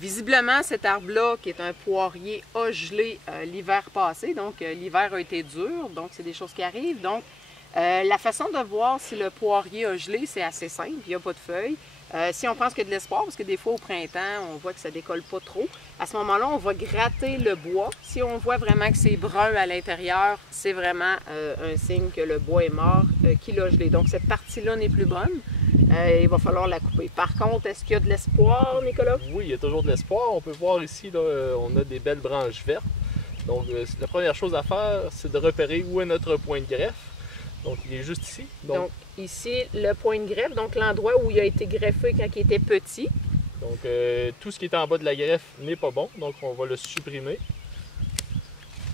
Visiblement, cet arbre-là, qui est un poirier, a gelé l'hiver passé, donc l'hiver a été dur, donc c'est des choses qui arrivent. Donc, la façon de voir si le poirier a gelé, c'est assez simple, il n'y a pas de feuilles. Si on pense qu'il y a de l'espoir, parce que des fois au printemps, on voit que ça ne décolle pas trop, à ce moment-là, on va gratter le bois. Si on voit vraiment que c'est brun à l'intérieur, c'est vraiment un signe que le bois est mort, qu'il a gelé. Donc cette partie-là n'est plus bonne. Il va falloir la couper. Par contre, est-ce qu'il y a de l'espoir, Nicolas? Oui, il y a toujours de l'espoir. On peut voir ici, là, on a des belles branches vertes. Donc, la première chose à faire, c'est de repérer où est notre point de greffe. Donc, il est juste ici. Donc ici, le point de greffe, donc l'endroit où il a été greffé quand il était petit. Donc, tout ce qui est en bas de la greffe n'est pas bon. Donc, on va le supprimer.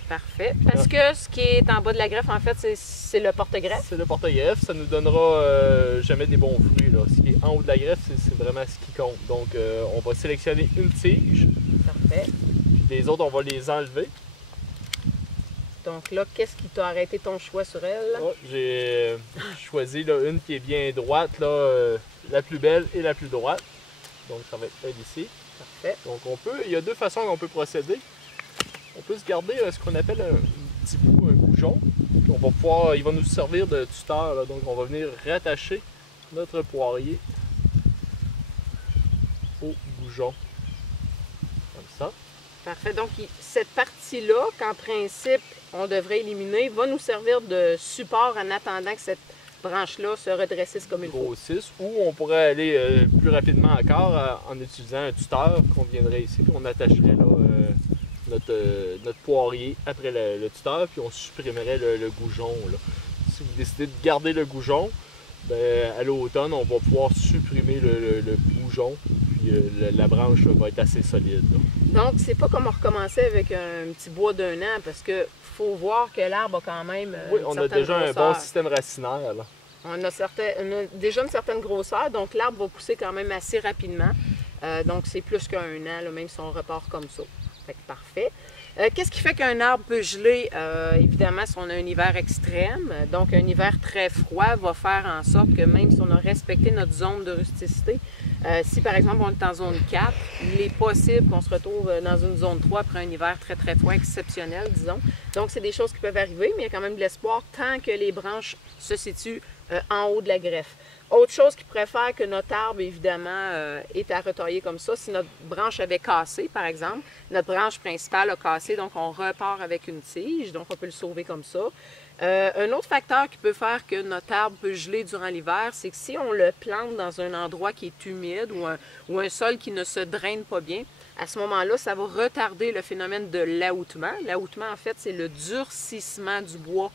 Parfait. Parce que ce qui est en bas de la greffe, en fait, c'est le porte-greffe. C'est le porte-greffe. Ça nous donnera jamais des bons fruits, là. Ce qui est en haut de la greffe, c'est vraiment ce qui compte. Donc, on va sélectionner une tige. Parfait. Puis les autres, on va les enlever. Donc là, qu'est-ce qui t'a arrêté ton choix sur elle? Oh, j'ai choisi là, une qui est bien droite, là, la plus belle et la plus droite. Donc, ça va être elle ici. Parfait. Donc, il y a deux façons qu'on peut procéder. On peut se garder ce qu'on appelle un petit bout, un goujon. Il va nous servir de tuteur. Là. Donc, on va venir rattacher notre poirier au goujon. Comme ça. Parfait. Donc, cette partie-là, qu'en principe, on devrait éliminer, va nous servir de support en attendant que cette branche-là se redressisse comme il faut. Grossisse. Ou on pourrait aller plus rapidement encore en utilisant un tuteur qu'on viendrait ici. Puis on attacherait là, notre poirier après le tuteur, puis on supprimerait le goujon. Là. Si vous décidez de garder le goujon, ben, à l'automne, on va pouvoir supprimer le goujon, puis la branche va être assez solide. Là. Donc, c'est pas comme on recommençait avec un petit bois d'1 an, parce que faut voir que l'arbre a quand même oui, on a déjà un bon système racinaire. Là. On a déjà une certaine grosseur, donc l'arbre va pousser quand même assez rapidement. Donc, c'est plus qu'un an, là, même si on repart comme ça. Fait que parfait. Qu'est-ce qui fait qu'un arbre peut geler? Évidemment, si on a un hiver extrême, donc un hiver très froid va faire en sorte que même si on a respecté notre zone de rusticité, si par exemple on est en zone 4, il est possible qu'on se retrouve dans une zone 3 après un hiver très très froid, exceptionnel, disons. Donc c'est des choses qui peuvent arriver, mais il y a quand même de l'espoir tant que les branches se situent en haut de la greffe. Autre chose qui pourrait faire que notre arbre, évidemment, est à retailler comme ça, si notre branche avait cassé, par exemple, notre branche principale a cassé, donc on repart avec une tige, donc on peut le sauver comme ça. Un autre facteur qui peut faire que notre arbre peut geler durant l'hiver, c'est que si on le plante dans un endroit qui est humide ou un sol qui ne se draine pas bien, à ce moment-là, ça va retarder le phénomène de l'aoutement. L'aoutement, en fait, c'est le durcissement du bois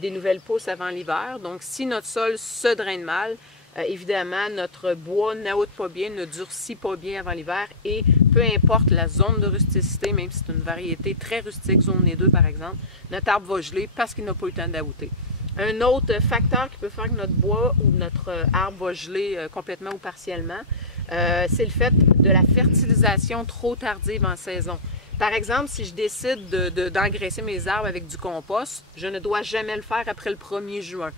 des nouvelles pousses avant l'hiver. Donc, si notre sol se draine mal, évidemment, notre bois n'aoute pas bien, ne durcit pas bien avant l'hiver et peu importe la zone de rusticité, même si c'est une variété très rustique, zone 2 par exemple, notre arbre va geler parce qu'il n'a pas eu le temps d'aouter. Un autre facteur qui peut faire que notre bois ou notre arbre va geler complètement ou partiellement, c'est le fait de la fertilisation trop tardive en saison. Par exemple, si je décide d'engraisser mes arbres avec du compost, je ne dois jamais le faire après le 1er juin.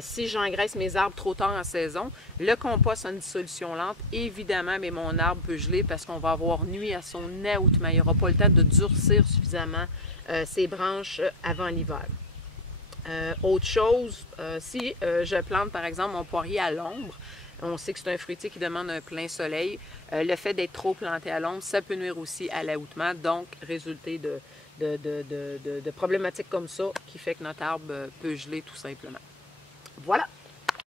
Si j'engraisse mes arbres trop tard en saison, le compost a une dissolution lente. Évidemment, mais mon arbre peut geler parce qu'on va avoir nuit à son aoutement. Il n'aura pas le temps de durcir suffisamment ses branches avant l'hiver. Autre chose, si je plante par exemple mon poirier à l'ombre, on sait que c'est un fruitier qui demande un plein soleil. Le fait d'être trop planté à l'ombre, ça peut nuire aussi à l'aoutement, donc résulter de problématiques comme ça qui fait que notre arbre peut geler tout simplement. Voilà!